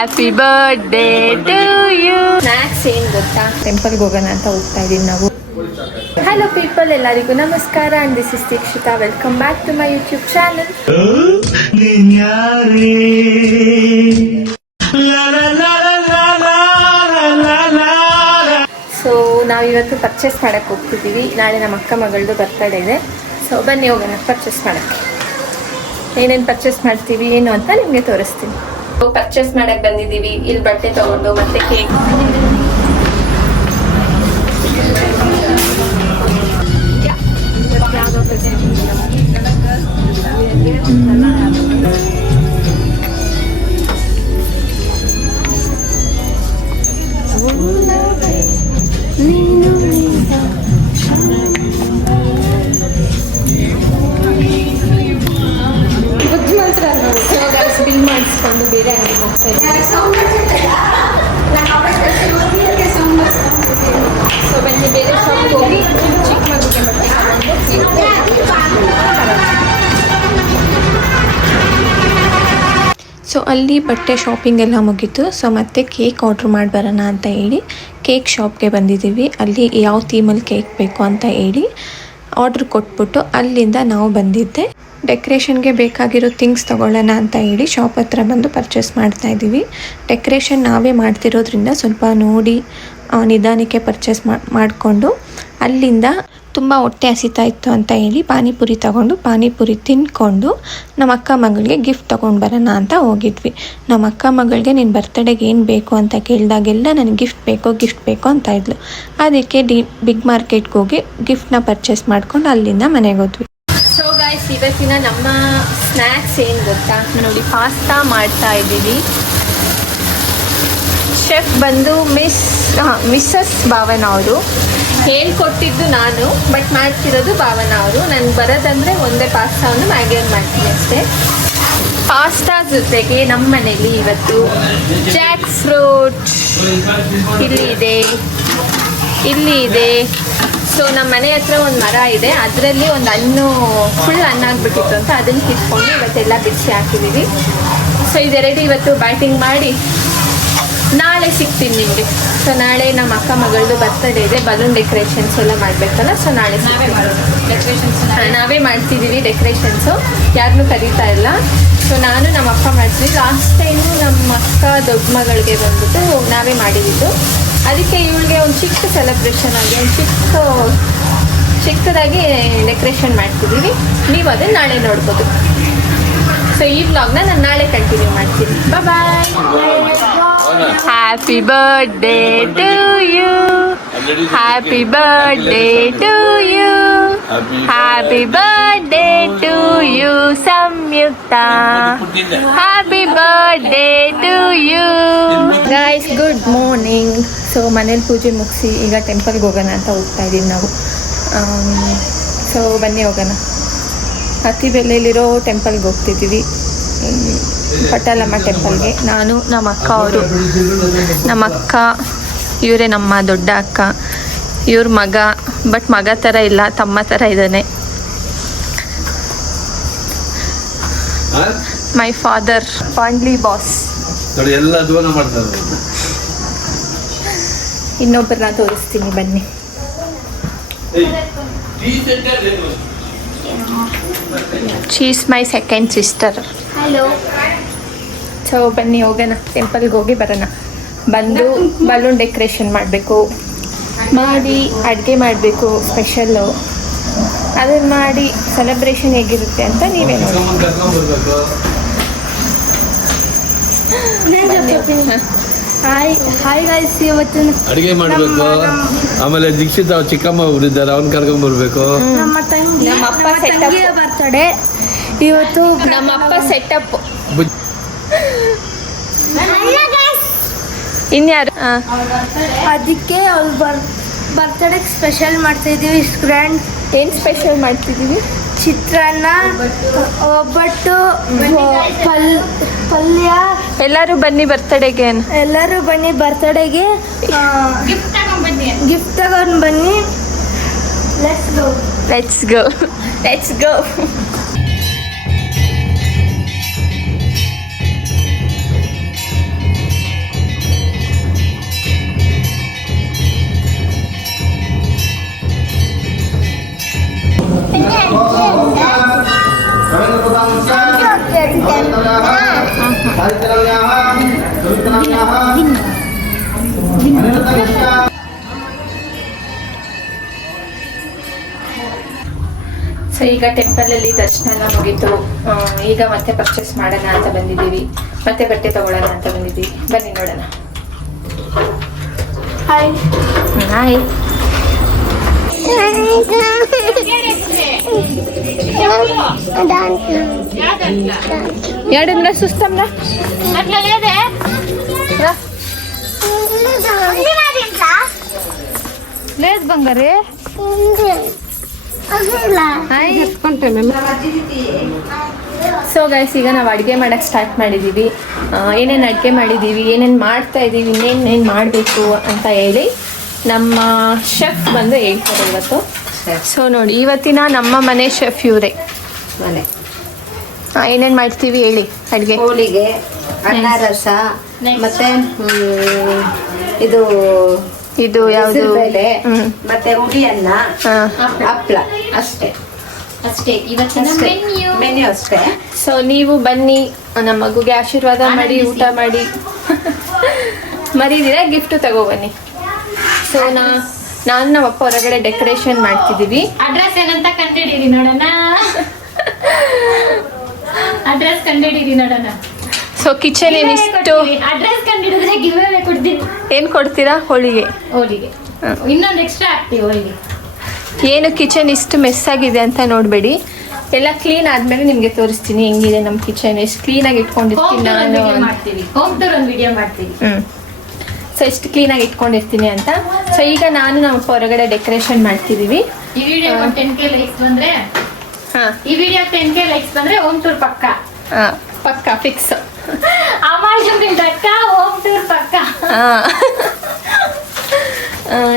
Happy birthday to you. Snacks ಏನು ಗೊತ್ತಾ, ಟೆಂಪಲ್ಗೆ ಹೋಗೋಣ ಅಂತ ಹೋಗ್ತಾ ಇದೀವಿ ನಾವು. ಹಲೋ ಪೀಪಲ್, ಎಲ್ಲರಿಗೂ ನಮಸ್ಕಾರ. And this is Dikshita. Welcome back to my YouTube channel. So ನಾವಿವತ್ತು ಪರ್ಚೇಸ್ ಮಾಡಕ್ಕೆ ಹೋಗ್ತಿದ್ದೀವಿ. ನಾಳೆ ನಮ್ಮ ಅಕ್ಕ ಮಗಳದು ಬರ್ತಡೇ ಇದೆ. ಸೊ ಬನ್ನಿ ಹೋಗೋಣ ಪರ್ಚೇಸ್ ಮಾಡೋಕ್ಕೆ. ಏನೇನು ಪರ್ಚೇಸ್ ಮಾಡ್ತೀವಿ ಏನು ಅಂತ ನಿಮಗೆ ತೋರಿಸ್ತೀನಿ. ಪರ್ಚೇಸ್ ಮಾಡಕ್ಕೆ ಬಂದಿದ್ದೀವಿ. ಇಲ್ಲಿ ಬಟ್ಟೆ ತಗೊಂಡು ಮತ್ತೆ ಕೇಕ್. ಬಿಲ್ ಮಾಡಿಸ್ಕೊಂಡು ಬೇರೆ ಅಂಗಡಿಗೆ ಹೋಗ್ತಾ ಇದ್ದೀವಿ. ಸೊ ಬನ್ನಿ ಬೇರೆ ಶಾಪ್ಗೆ ಹೋಗಿ ಚಿಕ್ಕ ಮಗುಗೆ ಬಟ್ಟೆ ತಗೊಂಡು. ಸೊ ಅಲ್ಲಿ ಬಟ್ಟೆ ಶಾಪಿಂಗ್ ಎಲ್ಲ ಮುಗೀತು. ಸೊ ಮತ್ತೆ ಕೇಕ್ ಆರ್ಡ್ರ್ ಮಾಡಿ ಬರೋಣ ಅಂತ ಹೇಳಿ ಕೇಕ್ ಶಾಪ್ಗೆ ಬಂದಿದ್ದೀವಿ. ಅಲ್ಲಿ ಯಾವ ಥೀಮಲ್ಲಿ ಕೇಕ್ ಬೇಕು ಅಂತ ಹೇಳಿ ಆರ್ಡ್ರ್ ಕೊಟ್ಬಿಟ್ಟು ಅಲ್ಲಿಂದ ನಾವು ಬಂದಿದ್ದೆ. ಡೆಕೋರೇಷನ್ಗೆ ಬೇಕಾಗಿರೋ ಥಿಂಗ್ಸ್ ತೊಗೊಳ್ಳೋಣ ಅಂತ ಹೇಳಿ ಶಾಪ್ ಹತ್ರ ಬಂದು ಪರ್ಚೇಸ್ ಮಾಡ್ತಾ ಇದ್ದೀವಿ. ಡೆಕೋರೇಷನ್ ನಾವೇ ಮಾಡ್ತಿರೋದ್ರಿಂದ ಸ್ವಲ್ಪ ನೋಡಿ ನಿಧಾನಕ್ಕೆ ಪರ್ಚೇಸ್ ಮಾಡಿಕೊಂಡು ಅಲ್ಲಿಂದ ತುಂಬ ಹೊಟ್ಟೆ ಹಸಿತಾ ಇತ್ತು ಅಂತ ಹೇಳಿ ಪಾನಿಪುರಿ ತಗೊಂಡು ಪಾನಿಪುರಿ ತಿಂದ್ಕೊಂಡು ನಮ್ಮ ಅಕ್ಕ ಮಗಳಿಗೆ ಗಿಫ್ಟ್ ತೊಗೊಂಡು ಬರೋಣ ಅಂತ ಹೋಗಿದ್ವಿ. ನಮ್ಮ ಅಕ್ಕ ಮಗಳಿಗೆ ನಿನ್ನ ಬರ್ತಡೇಗೆ ಏನು ಬೇಕು ಅಂತ ಕೇಳಿದಾಗೆಲ್ಲ ನನಗೆ ಗಿಫ್ಟ್ ಬೇಕು ಅಂತ ಇದ್ಲು. ಅದಕ್ಕೆ ಬಿಗ್ ಮಾರ್ಕೆಟ್ಗೆ ಹೋಗಿ ಗಿಫ್ಟ್ನ ಪರ್ಚೇಸ್ ಮಾಡ್ಕೊಂಡು ಅಲ್ಲಿಂದ ಮನೆಗೆ ಹೋದ್ವಿ. ಸೊ ಗಾಯ್ಸ್, ಇವತ್ತಿನ ನಮ್ಮ ಸ್ನ್ಯಾಕ್ಸ್ ಏನು ಗೊತ್ತಾ, ನೋಡಿ ಮಾಡ್ತಾ ಇದ್ದೀವಿ. ಶೆಫ್ ಬಂದು ಮಿಸ್ಸಸ್ ಭಾವನಾ ಅವರು. ಹೇಳ್ಕೊಟ್ಟಿದ್ದು ನಾನು, ಬಟ್ ಮಾಡ್ತಿರೋದು ಭಾವನಾ ಅವರು. ನನಗೆ ಬರೋದಂದರೆ ಒಂದೇ ಪಾಸ್ತಾವನ್ನು ಮ್ಯಾಗಿಯನ್ನು ಮಾಡ್ತೀನಿ ಅಷ್ಟೇ. ಪಾಸ್ತಾ ಜೊತೆಗೆ ನಮ್ಮ ಮನೇಲಿ ಇವತ್ತು ಜಾಕ್ ಫ್ರೂಟ್ ಇಲ್ಲಿ ಇದೆ. ಸೊ ನಮ್ಮ ಮನೆ ಹತ್ರ ಒಂದು ಮರ ಇದೆ, ಅದರಲ್ಲಿ ಒಂದು ಹಣ್ಣು ಫುಲ್ ಹಣ್ಣಾಗ್ಬಿಟ್ಟಿತ್ತು ಅಂತ ಅದನ್ನು ಕಿತ್ಕೊಂಡು ಇವತ್ತೆಲ್ಲ ಬಿಡಿಸಿ ಹಾಕಿದ್ದೀವಿ. ಸೊ ಇದೆರಡು ಇವತ್ತು ಬ್ಯಾಟಿಂಗ್ ಮಾಡಿ ನಾಳೆ ಸಿಗ್ತೀನಿ ನಿಮಗೆ. ಸೊ ನಾಳೆ ನಮ್ಮ ಅಕ್ಕ ಮಗಳದು ಬರ್ತಡೇ ಇದೆ, ಬಲೂನ್ ಡೆಕೋರೇಷನ್ಸ್ ಎಲ್ಲ ಮಾಡಬೇಕಲ್ಲ. ಸೊ ನಾಳೆ ನಾವೇ ಮಾಡ್ತಿದ್ದೀವಿ ಡೆಕೋರೇಷನ್ಸು, ಯಾರನ್ನೂ ಕರೀತಾ ಇಲ್ಲ. ಸೊ ನಾನು ನಮ್ಮ ಅಕ್ಕ ಮಾಡ್ತೀವಿ. ಲಾಸ್ಟ್ ಟೈಮು ನಮ್ಮ ಅಕ್ಕ ದೊಡ್ಡ ಮಗಳಿಗೆ ಬಂದ್ಬಿಟ್ಟು ನಾವೇ ಮಾಡಿದ್ದು. ಅದಕ್ಕೆ ಇವಳಿಗೆ ಒಂದು ಚಿಕ್ಕ ಸೆಲೆಬ್ರೇಷನ್ ಆಗಿ ಒಂದು ಚಿಕ್ಕದಾಗಿ ಡೆಕೋರೇಷನ್ ಮಾಡ್ತಿದ್ದೀವಿ. ನೀವು ಅದನ್ನು ನಾಳೆ ನೋಡ್ಬೋದು. ಸೊ ಈ ವ್ಲಾಗ್ನ ನಾನು ನಾಳೆ ಕಂಟಿನ್ಯೂ ಮಾಡ್ತೀನಿ. Bye. Happy birthday to you. Happy birthday to you. Happy birthday to you Samyukta. Happy birthday to you. Guys, good morning. So ಮನೇಲಿ ಪೂಜೆ ಮುಗಿಸಿ ಈಗ ಟೆಂಪಲ್ಗೆ ಹೋಗೋಣ ಅಂತ ಹೋಗ್ತಾ ಇದ್ದೀವಿ ನಾವು. ಸೊ ಬನ್ನಿ ಹೋಗೋಣ. ಅತ್ತಿಬೆಲೆಯಲ್ಲಿರೋ ಟೆಂಪಲ್ಗೆ ಹೋಗ್ತಿದ್ದೀವಿ, ಪಟಾಲಮ್ಮ ಟೆಂಪಲ್ಗೆ. ನಾನು ನಮ್ಮ ಅಕ್ಕ ಅವರು. ನಮ್ಮ ಅಕ್ಕ ಇವರೇ ನಮ್ಮ ದೊಡ್ಡ ಅಕ್ಕ. ಇವ್ರ ಮಗ, ಬಟ್ ಮಗ ಥರ ಇಲ್ಲ, ತಮ್ಮ ಥರ ಇದ್ದಾನೆ. My father friendly boss. ಇನ್ನೊಬ್ಬರನ್ನ ತೋರಿಸ್ತೀನಿ ಬನ್ನಿ. She is my second sister. Hello. So ಬನ್ನಿ ಹೋಗೋಣ, ಟೆಂಪಲ್ಗೆ ಹೋಗಿ ಬರೋಣ. ಬಂದು ಬಲೂನ್ ಡೆಕೋರೇಷನ್ ಮಾಡಬೇಕು, ಮಾಡಿ ಅಡುಗೆ ಮಾಡಬೇಕು ಸ್ಪೆಷಲ್ಲು. ಅದನ್ನು ಮಾಡಿ ಸೆಲೆಬ್ರೇಷನ್ ಹೇಗಿರುತ್ತೆ ಅಂತ ನೀವೇ ನೋಡಿ. ಹಾಯ್ ಗೈಸ್, ಇವತ್ತು ಅಡುಗೆ ಮಾಡಬೇಕು. ಆಮೇಲೆ ದೀಕ್ಷಿತ್ ಅವ್ರ ಚಿಕ್ಕಮ್ಮ ಒಬ್ರು ಇದ್ದಾರೆ, ಅವ್ನ ಕರ್ಕೊಂಡ್ ಬರ್ಬೇಕು. ನಮ್ಮ ಅಪ್ಪ ಸೆಟಪ್ ಬರ್ತಡೆ ಇವತ್ತು. ನಮ್ಮ ಅಪ್ಪ ಸೆಟಪ್. ಇನ್ಯಾರು? ಅದಕ್ಕೆ ಅವ್ರು ಬರ್ತಡೆಗೆ ಸ್ಪೆಷಲ್ ಮಾಡ್ತಾ ಇದೀವಿ. ಗ್ರ್ಯಾಂಡ್. ಏನು ಸ್ಪೆಷಲ್ ಮಾಡ್ತಿದ್ದೀವಿ? ಚಿತ್ರಾನ್ನ, ಒಬ್ಬಟ್ಟು, ಪಲ್ಯ. ಎಲ್ಲರೂ ಬನ್ನಿ ಬರ್ತಡೆಗೆ. ಎಲ್ಲರೂ ಬನ್ನಿ ಬರ್ತಡೆಗೆ. ಗಿಫ್ಟ್ ತಗೊಂಡು ಬನ್ನಿ. Let's go. ಸೊ ಈಗ ಟೆಂಪಲಲ್ಲಿ ದರ್ಶನ ಎಲ್ಲ ಮುಗೀತು. ಈಗ ಮತ್ತೆ ಪರ್ಚೇಸ್ ಮಾಡೋಣ ಅಂತ ಬಂದಿದ್ದೀವಿ, ಮತ್ತೆ ಬಟ್ಟೆ ತಗೊಳ್ಳೋಣ ಅಂತ ಬಂದಿದ್ದೀವಿ. ಬನ್ನಿ ನೋಡೋಣ. Hi hi. ಎರಡನ್ನ ಸುಸ್ತಮ್ನ లేదు ಬಂಗಾರಿ. ಸೊ ಗೈಸ್, ಈಗ ನಾವು ಅಡುಗೆ ಮಾಡೋಕ್ಕೆ ಸ್ಟಾರ್ಟ್ ಮಾಡಿದ್ದೀವಿ. ಏನೇನು ಅಡುಗೆ ಮಾಡಿದ್ದೀವಿ, ಏನೇನು ಮಾಡ್ತಾ ಇದ್ದೀವಿ, ಇನ್ನೇನೇನು ಮಾಡಬೇಕು ಅಂತ ಹೇಳಿ ನಮ್ಮ ಶೆಫ್ ಬಂದು ಹೇಳ್ತಾರೆ ಇವತ್ತು. ಸೊ ನೋಡಿ, ಇವತ್ತಿನ ನಮ್ಮ ಮನೆ ಶೆಫ್ ಇವರೇ. ಮನೆ ಏನೇನು ಮಾಡ್ತೀವಿ ಹೇಳಿ ಅಡುಗೆ. ಹೋಳಿಗೆ, ಅನ್ನ ರಸ, ಮತ್ತೆ ಇದು ಇದು ಯಾವುದು ಬೇಳೆ, ಮತ್ತೆ ಹುಳಿ ಅನ್ನ, ಹಪ್ಪಳ, ಅಷ್ಟೇ ಇವತ್ತಿನ ಮೆನ್ಯೂ ಅಷ್ಟೇ. ಸೊ ನೀವು ಬನ್ನಿ, ನಮ್ಮ ಮಗುಗೆ ಆಶೀರ್ವಾದ ಮಾಡಿ ಊಟ ಮಾಡಿ ಮರೀದಿರ ಗಿಫ್ಟ್ ತಗೋಬನ್ನಿ. ಸೊ ನಾನು ನಮ್ಮ ಅಪ್ಪ ಹೊರಗಡೆ ಡೆಕೋರೇಷನ್ ಮಾಡ್ತಿದ್ದೀವಿ. ಅಡ್ರೆಸ್ ಏನಂತ ಕಂಡಿಡೀರಿ ನೋಡೋಣ. ಅಡ್ರೆಸ್ ಕಂಡಿಡೀರಿ ನೋಡೋಣ. ಸೊ ಕಿಚನ್ ಏನಿಷ್ಟು ಅಡ್ರೆಸ್ ಕಂಡಿಡಿದ್ರೆ ಗಿವ್ ಅವೇ ಕೊಡ್ತೀನಿ. ಏನು ಕೊಡ್ತೀರಾ? ಹೋಳಿಗೆ. ಇನ್ನೊಂದು ಎಕ್ಸ್ಟ್ರಾ ಹಾಕ್ತೀವಿ ಹೋಳಿಗೆ. ಏನು ಕಿಚನ್ ಇಷ್ಟು ಮೆಸ್ ಆಗಿದೆ ಅಂತ ನೋಡಬೇಡಿ, ಎಲ್ಲ ಕ್ಲೀನ್ ಆದ್ಮೇಲೆ ನಿಮಗೆ ತೋರಿಸ್ತೀನಿ ಹೆಂಗಿದೆ ನಮ್ಮ ಕಿಚನ್, ಎಷ್ಟು ಕ್ಲೀನಾಗಿ ಇಟ್ಕೊಂಡಿರ್ತೀನಿ ನಾನು. ಹೋಮ್ ಟೂರ್ ಒಂದು ವಿಡಿಯೋ ಮಾಡ್ತೀವಿ. ಸೊ ಎಷ್ಟು ಕ್ಲೀನಾಗಿ ಇಟ್ಕೊಂಡಿರ್ತೀನಿ ಅಂತ. ಸೊ ಈಗ ನಾನು ನಮ್ಮ ಹೊರಗಡೆ ಡೆಕೋರೇಷನ್ ಮಾಡ್ತಿದ್ದೀವಿ. ಈ ವಿಡಿಯೋ 10K ಲೈಕ್ಸ್ ಬಂದ್ರೆ, ಈ ವಿಡಿಯೋ 10K ಲೈಕ್ಸ್ ಬಂದ್ರೆ ಹೋಮ್ ಟೂರ್ ಪಕ್ಕ. ಪಕ್ಕ ಫಿಕ್ಸ್. ಅಕ್ಕ ಹೋಮ್ ಟೂರ್ ಪಕ್ಕ.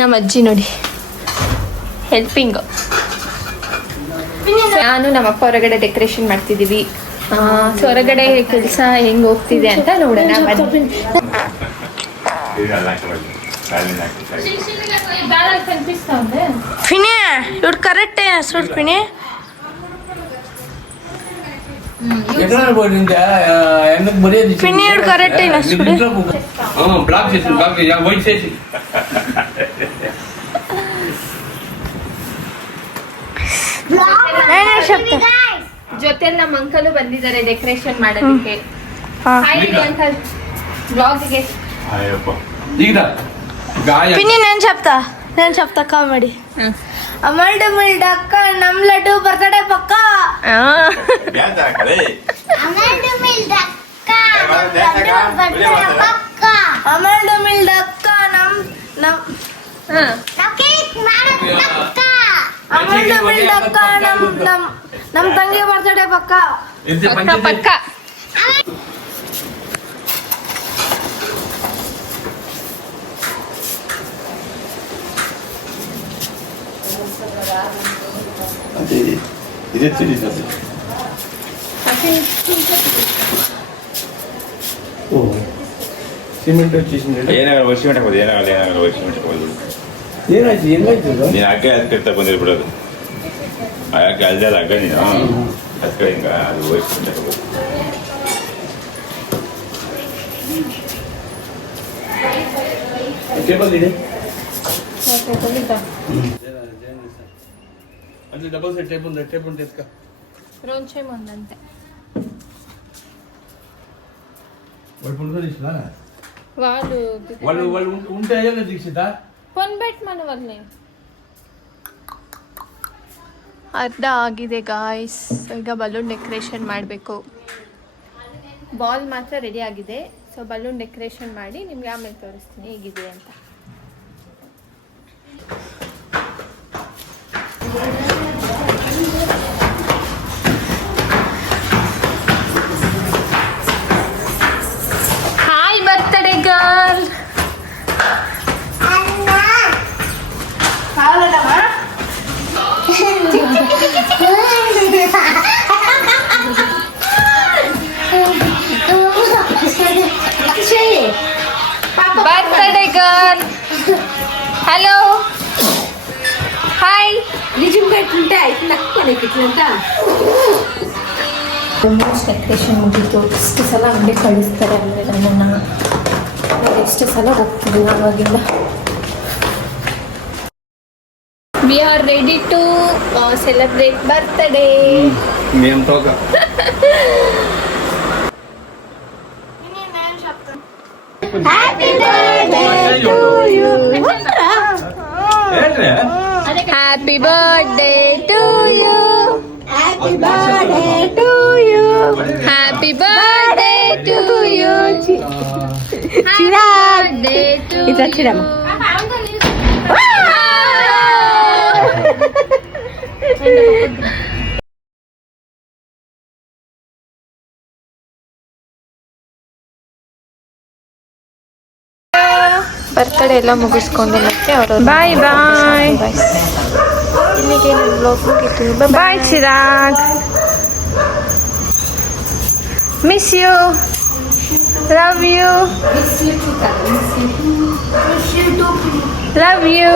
ನಮ್ಮ ಅಜ್ಜಿ ನೋಡಿ ಹೆಲ್ಪಿಂಗ್. ನಾನು ನಮ್ಮ ಅಪ್ಪ ಹೊರಗಡೆ ಡೆಕೋರೇಷನ್ ಮಾಡ್ತಿದ್ದೀವಿ. ಸೊ ಹೊರಗಡೆ ಕೆಲಸ ಹೆಂಗ್ ಹೋಗ್ತಿದೆ ಅಂತ ನೋಡೋಣ. ಫಿನಿ ಇವ್ರು ಕರೆಕ್ಟ್ ಸುಡ್ ಫಿನಿ ఫిని కరెక్ట్ అయినా బ్లాక్ చేసి వైట్ చేసి ಜೊತೆ ನಮ್ಮ ಅಂಕಲು ಬಂದಿದ್ದಾರೆ ಡೆಕೋರೇಷನ್ ಮಾಡೋದಕ್ಕೆ. ಅಂಕಲ್ ಬ್ಲಾಗ್ಗೆ ఫిని నేను చెప్తా కామెడీ. అమల్డ్ మిల్డ్ అక్క నమ్ లడ్డు బర్త్డే పక్క. అమల్డ్ మిల్డ్ అక్క ನಮ್ ತಂಗಿ ಬರ್ತಡೆ ಪಕ್ಕ. ಪಕ್ಕ ಇದೇ ತಿಳಿದ ಸಿಮೆಂಟ್ వచ్చేసింది. ಏನಾಗಲ್ಲ ವರ್ಷ ಹಾಕೋದು, ಏನಾಗಲ್ಲ ವರ್ಷ ಹಾಕೋದು. ಏನಾಯ್ತು ನೀನು ಹಗ್ಗ ಅದಕ್ಕೆ ಬಂದಿರ್ ಬಿಡೋದು. ಹಗ್ಗ ಅಲ್ದೆ ಅಲ್ಲ ಹಗ್ಗ ನೀನು ಅದಕ್ಕೆ ಹಿಂಗ ಅದು ವರ್ಷ ಹಾಕೋದು. ಟೇಬಲ್ ಇದೆ ಅಲ್ಲಿ ಡಬಲ್ ಸೆಟ್ ಟೇಬಲ್ ತೆಸ್ಕ ರೋಂಚೆ ಮುಂದಂತೆ వాళ్ళు ఉంటే దీక్షిత పొన్బెట్ మనవల్ని ಅರ್ಧ ಆಗಿದೆ ಗಾಯ್ಸ್. ಈಗ ಬಲೂನ್ ಡೆಕೋರೇಷನ್ ಮಾಡಬೇಕು. ಬಾಲ್ ಮಾತ್ರ ರೆಡಿ ಆಗಿದೆ. ಸೊ ಬಲೂನ್ ಡೆಕೋರೇಷನ್ ಮಾಡಿ ನಿಮ್ಗೆ ಆಮೇಲೆ ತೋರಿಸ್ತೀನಿ ಹೇಗಿದೆ ಅಂತ. Hi birthday girl. Birthday girl. Hello hi. ನಿಜం ಕಟ್టుంటే ಆಯ್ತು ನಕ್ಕನಿಕ್ಕಿಟ್ಲಂತ ಆಲ್ಮೋಸ್ಟ್ ಡೆಕೋರೇಷನ್ ಮುಗೀತು. ಇಷ್ಟು ಸಲ ಹಂಗೆ ಕಳಿಸ್ತಾರೆ ಅಂದರೆ ನನ್ನನ್ನು ಇಷ್ಟು ಸಲ ಹೋಗ್ತೀನಿ ಅವಾಗಿಂದ. We are ready to celebrate birthday. నేను తోక Happy birthday to you. Happy birthday to you. Happy birthday to you. Chirag. It's a Chirag. Birthday ಎಲ್ಲ ಮುಗಿಸ್ಕೊಂಡು ಮತ್ತೆ ಅವರು ಬಾಯ್ ಬಾಯ್. ಇಲ್ಲಿಗೆ ನನ್ನ ಬ್ಲಾಗ್ ಮುಗೀತು. Bye Chirag. Miss you. Love you. Love you.